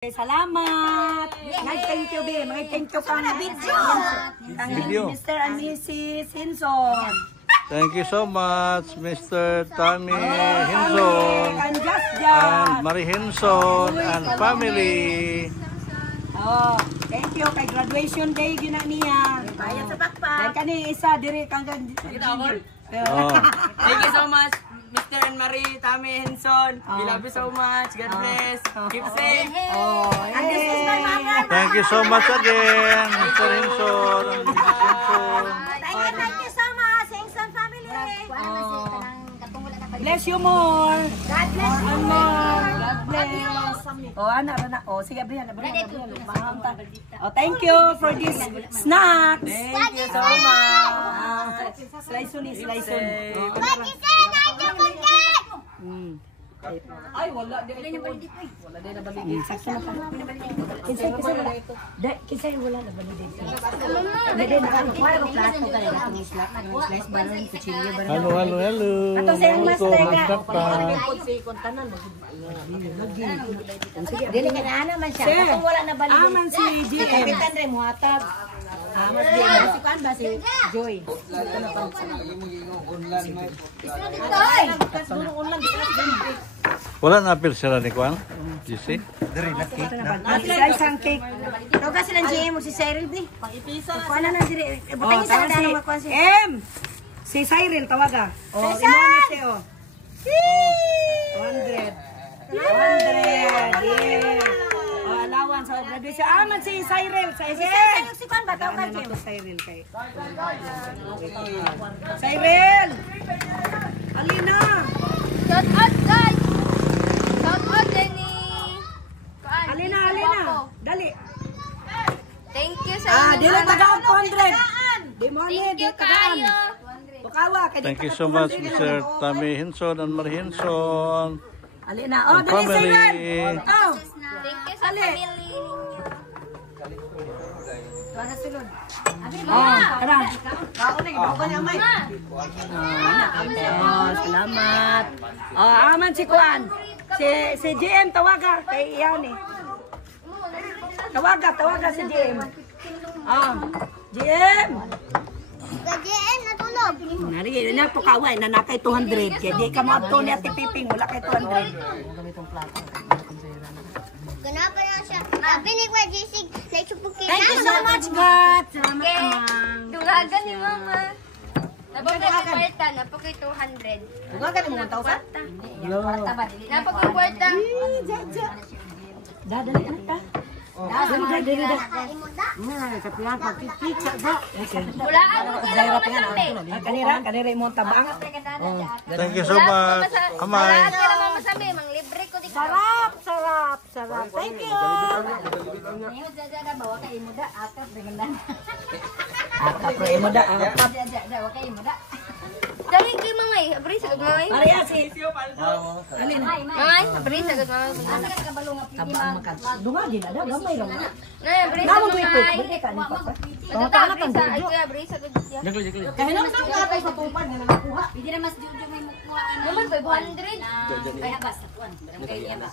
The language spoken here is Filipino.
Salamat. Thank you, Be. Thank you kang video. Mr. and Mrs. Hinson. Thank you so much, Mr. Tommy Hinson and Marie Hinson and family. Oh, thank you kay graduation day gina niya. Bayad sa pakpak. Dan kani isa diri kang Thank you so much, Mr. and Marie Tommy Hinson. We love you so much. God bless. Keep safe. Oh, Thank you so much again, Mr. Hinson and Mrs. Hinson. Thank you so much, Hinson family. Bless you more. God bless you more. God bless. Oh, anak. Oh, sige, Brian. Oh, thank you for this snacks. Thank you so much. Slice on. Ay, wala din ito. Wala din na baligid. Sakto na pa. Kisay wala na baligid. Hindi na wala plato ka na slice baron kuchilyo baron. Hello. Ato sa yung master ka. Dili ka na ana man siya. Kung wala na baligid. Aman si GM. Kapitan rin mo hatag. Mas di si kan ba si Joy. Wala na apil sila ni Kwan? GC? Slice ang cake. Ikaw kasi ng GM mo si Cyril B. Paano na diri? Oh, Butang isa tama na naman ko si M. Si Cyril tawaga. Oh, imone siya oh. 100. Yeah. Oh, allowance sa graduation. Aman si Cyril. si Kwan ba taw ka Ano Jim? to Cyril kay? Cyril! Alina! Shout out guys! Shout out Jenny! Alina! Dali! Thank you sa Dili tagaan 200. Di mo Thank you kayo! Bukawa kay Thank you so much, Mr. Tommy Hinson and Marie Hinson. Alina. Oh, And dali family. Cyril. Oh. Thank you sa family ninyo. Tara. Salamat. Oh, aman si Kuan. Si GM tawaga kay iyan eh. Tawaga si GM. GM. GM natulog. Nari na to kaway na nakay 200 kay di ka mo adto ni Ate Piping wala kay 200. Ganapa na siya. Sabi ni Kuya Jisig, naitsupukina. Thank you so much, God. Salamat Okay. naman. Dugagan ni Mama. Napakikwarta, napaki 200. Tawagan mo 1,000? Napakikwarta. Dadali anak ka. Dali. Bulaan mo kila Mama Sambe. Kanira mo tabang. Thank you so much. Bulaan Amay. kila Mama Sambe. Mang libre ko dito. Sarap. Thank you. Dali kay Mamay. Abri sagad Mamay. Maria si. Mamay, abri sagad Mamay. Dunga gina da gamay ra. Nay, abri Namo sagad ko Mamay. ito. Ka ni papa. Magkaka abri sa ay kuya abri sagad siya. Kahit lang ka sa tupad nga nakakuha. Hindi na mas jujo may mukuhaan. Naman 500. Kaya basta kuan. Barangay niya ba?